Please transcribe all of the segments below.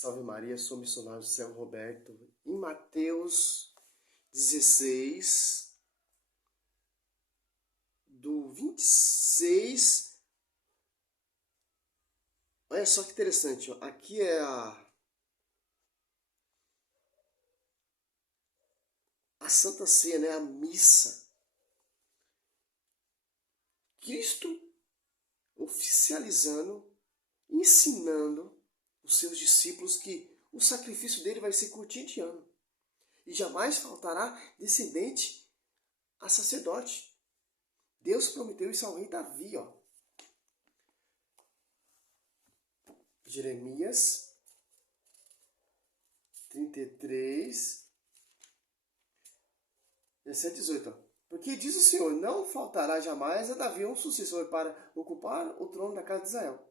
Salve Maria, sou missionário Céu Roberto. Em Mateus 16, do 26. Olha só que interessante, ó. Aqui é a Santa Ceia, né? A missa. Cristo oficializando, ensinando os seus discípulos que o sacrifício dele vai ser cotidiano. E jamais faltará descendente a sacerdote. Deus prometeu isso ao rei Davi, ó. Jeremias 33, 17, 18. Ó. Porque diz o Senhor, não faltará jamais a Davi um sucessor para ocupar o trono da casa de Israel.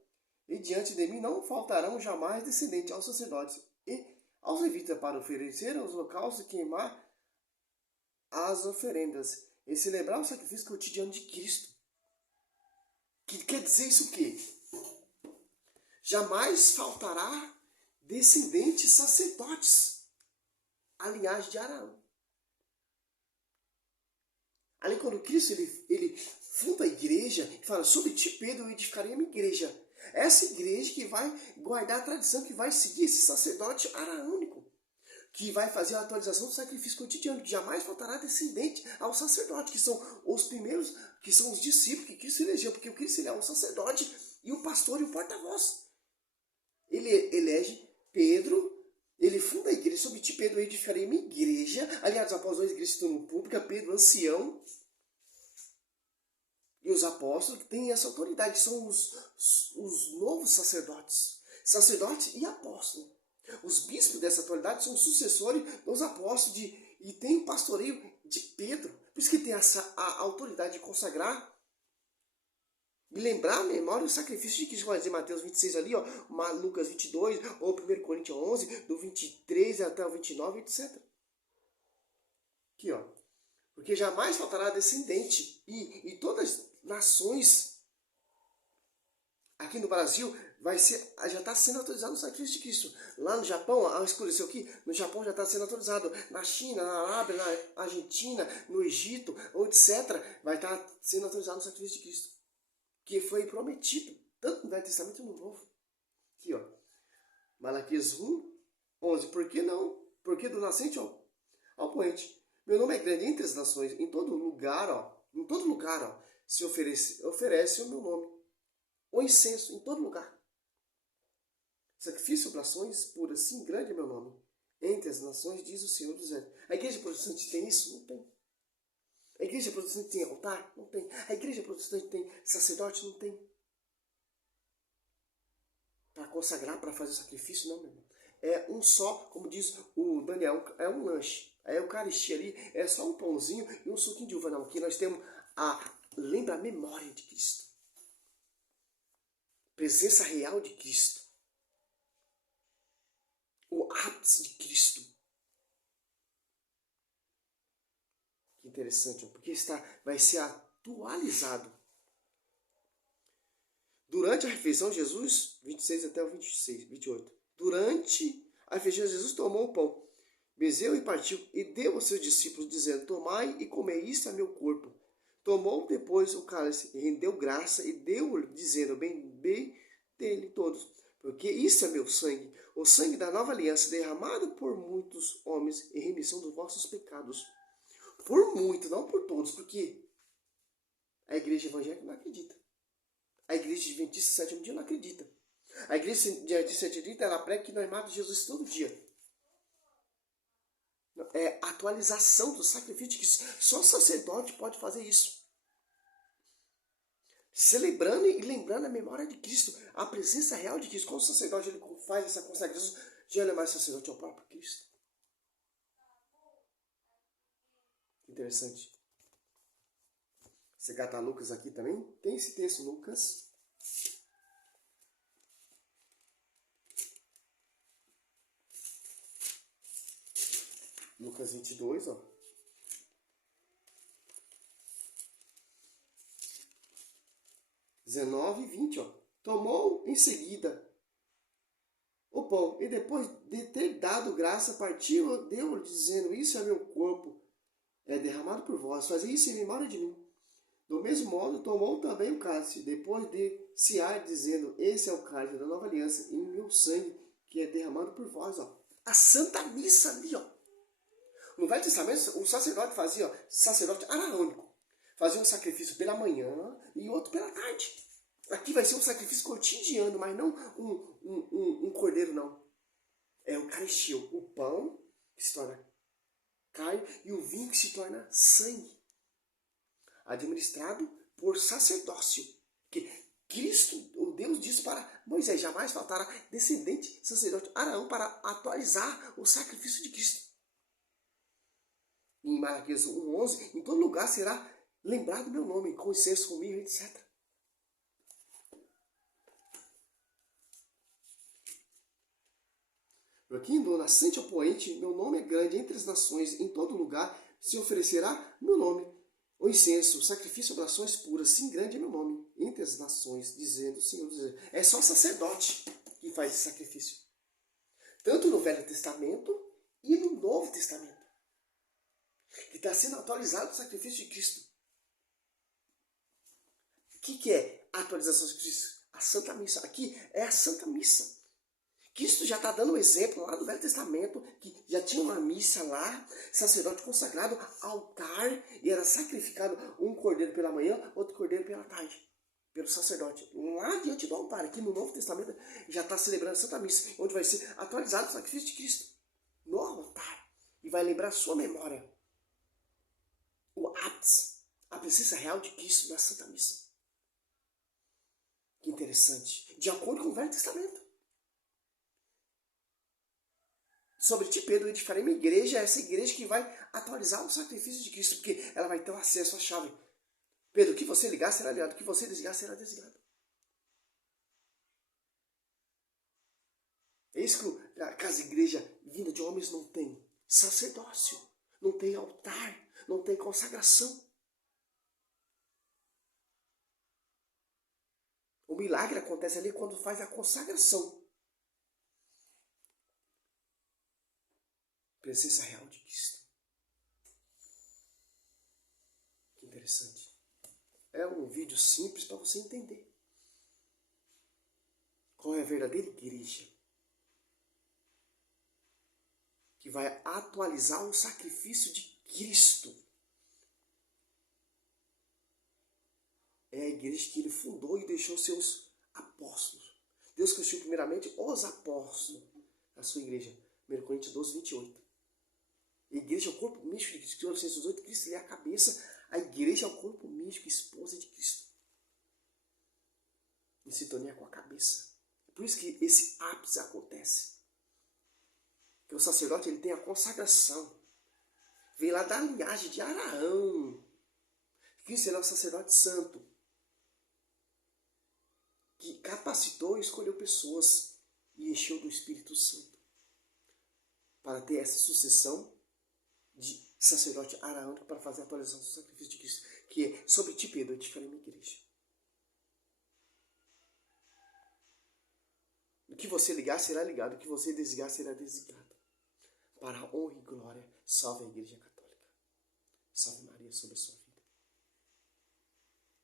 E diante de mim não faltarão jamais descendentes aos sacerdotes e aos levitas para oferecer os holocaustos e queimar as oferendas e celebrar o sacrifício cotidiano de Cristo. Que quer dizer isso o quê? Jamais faltará descendentes sacerdotes, a linhagem de Arão. Ali quando Cristo ele funda a igreja, ele fala, sobre ti, Pedro, eu edificarei a minha igreja. Essa igreja que vai guardar a tradição, que vai seguir esse sacerdote araônico, que vai fazer a atualização do sacrifício cotidiano, que jamais faltará descendente ao sacerdote, que são os primeiros, que são os discípulos que Cristo elegeu, porque o Cristo ele é o sacerdote e o pastor e o porta-voz. Ele elege Pedro, ele funda a igreja, sobre ti, Pedro, eu edificarei minha igreja. Aliás, após dois igrejas estão pública, Pedro, ancião, e os apóstolos que têm essa autoridade, são os novos sacerdotes, sacerdotes e apóstolos. Os bispos dessa atualidade são sucessores dos apóstolos e tem o pastoreio de Pedro. Por isso que tem a autoridade de consagrar e lembrar a memória o sacrifício de Cristo. Vai dizer Mateus 26 ali, ó, Lucas 22, ou 1 Coríntios 11, do 23 até o 29, etc. Aqui, ó. Porque jamais faltará descendente. E todas as nações aqui no Brasil já está sendo autorizado o sacrifício de Cristo. Lá no Japão, escureceu aqui, no Japão já está sendo autorizado. Na China, na Arábia, na Argentina, no Egito, etc. Vai estar sendo autorizado o sacrifício de Cristo. Que foi prometido, tanto no Velho Testamento como no Novo. Aqui, ó. Malaquias 1, 11. Por que não? Porque do nascente ao poente. Meu nome é grande entre as nações. Em todo lugar, ó, se oferece o meu nome. O incenso, em todo lugar. Sacrifício, oblações puras, sim, grande é meu nome. Entre as nações, diz o Senhor dos Exércitos. A igreja protestante tem isso? Não tem. A igreja protestante tem altar? Não tem. A igreja protestante tem sacerdote? Não tem. Para consagrar, para fazer sacrifício? Não, meu irmão. É um só, como diz o Daniel, é um lanche. A Eucaristia ali é só um pãozinho e um suquinho de uva. Não, aqui nós temos lembra a memória de Cristo. Presença real de Cristo. O ápice de Cristo. Que interessante, porque vai ser atualizado. Durante a refeição, Jesus, 26 até o 28. Durante a refeição, Jesus tomou o pão, bezeu e partiu, e deu aos seus discípulos, dizendo, tomai e comei, isto é meu corpo. Tomou depois o cálice, e rendeu graça, e deu-lhe, dizendo, bem dele todos, porque isso é meu sangue, o sangue da nova aliança, derramado por muitos homens, em remissão dos vossos pecados. Por muito, não por todos, porque a igreja evangélica não acredita. A igreja adventista sétimo dia não acredita. A igreja adventista sétimo dia, ela prega que nós matamos Jesus todo dia. É a atualização do sacrifício de Cristo. Só o sacerdote pode fazer isso. Celebrando e lembrando a memória de Cristo. A presença real de Cristo. Quando o sacerdote ele faz essa consagração, já não é mais sacerdote, é o próprio Cristo. Interessante. Você gata Lucas aqui também. Tem esse texto, Lucas. Lucas 22, ó. (19 e 20, ó. Tomou em seguida o pão, e depois de ter dado graça, partiu, deu, dizendo, isso é meu corpo, é derramado por vós, fazei isso em memória de mim. Do mesmo modo, tomou também o cálice, depois de cear, dizendo, esse é o cálice da nova aliança, em meu sangue, que é derramado por vós. Ó. A Santa Missa ali, ó. No Velho Testamento, o sacerdote fazia, ó, sacerdote araônico, fazia um sacrifício pela manhã e outro pela tarde. Aqui vai ser um sacrifício cotidiano, mas não um cordeiro, não. É o Eucaristia, o pão que se torna carne e o vinho que se torna sangue. Administrado por sacerdócio. Que Cristo, o Deus, disse para Moisés, jamais faltará descendente sacerdote Arão para atualizar o sacrifício de Cristo. Em Malaquias 1:11, em todo lugar será lembrado meu nome, com incenso, com mirra, etc. Aqui no nascente ao poente, meu nome é grande entre as nações, em todo lugar se oferecerá meu nome. O incenso, o sacrifício, orações puras, sim, grande é meu nome entre as nações, dizendo, Senhor, é só o sacerdote que faz esse sacrifício. Tanto no Velho Testamento e no Novo Testamento. Que está sendo atualizado o sacrifício de Cristo. O que é a atualização do sacrifício? A Santa Missa. Aqui é a Santa Missa. Cristo já está dando um exemplo lá do Velho Testamento, que já tinha uma missa lá, sacerdote consagrado, altar, e era sacrificado um cordeiro pela manhã, outro cordeiro pela tarde, pelo sacerdote. Lá diante do altar, aqui no Novo Testamento, já está celebrando a Santa Missa, onde vai ser atualizado o sacrifício de Cristo no altar, e vai lembrar a sua memória, o ápice, a presença real de Cristo na Santa Missa. Que interessante. De acordo com o Velho Testamento. Sobre ti, Pedro, edifarei uma igreja, essa igreja que vai atualizar o sacrifício de Cristo, porque ela vai ter o acesso à chave. Pedro, o que você ligar será ligado, o que você desligar será desligado. É isso que a casa igreja vinda de homens não tem. Sacerdócio, não tem altar, não tem consagração. O milagre acontece ali quando faz a consagração. Presença real de Cristo. Que interessante. É um vídeo simples para você entender qual é a verdadeira igreja que vai atualizar o sacrifício de Cristo. É a igreja que ele fundou e deixou seus apóstolos. Deus constituiu primeiramente os apóstolos da sua igreja. 1 Coríntios 12:28. A igreja é o corpo místico de Cristo. 1918, Cristo ele é a cabeça. A igreja é o corpo místico, esposa de Cristo. Em sintonia com a cabeça. É por isso que esse ápice acontece. Que o sacerdote ele tem a consagração. Vem lá da linhagem de Araão. Cristo ele é o sacerdote santo. Que capacitou e escolheu pessoas. E encheu do Espírito Santo. Para ter essa sucessão de sacerdote araônico para fazer a atualização do sacrifício de Cristo, que é sobre ti, Pedro, eu te farei minha igreja. O que você ligar será ligado, o que você desligar será desligado. Para a honra e glória, salve a Igreja Católica. Salve Maria sobre a sua vida.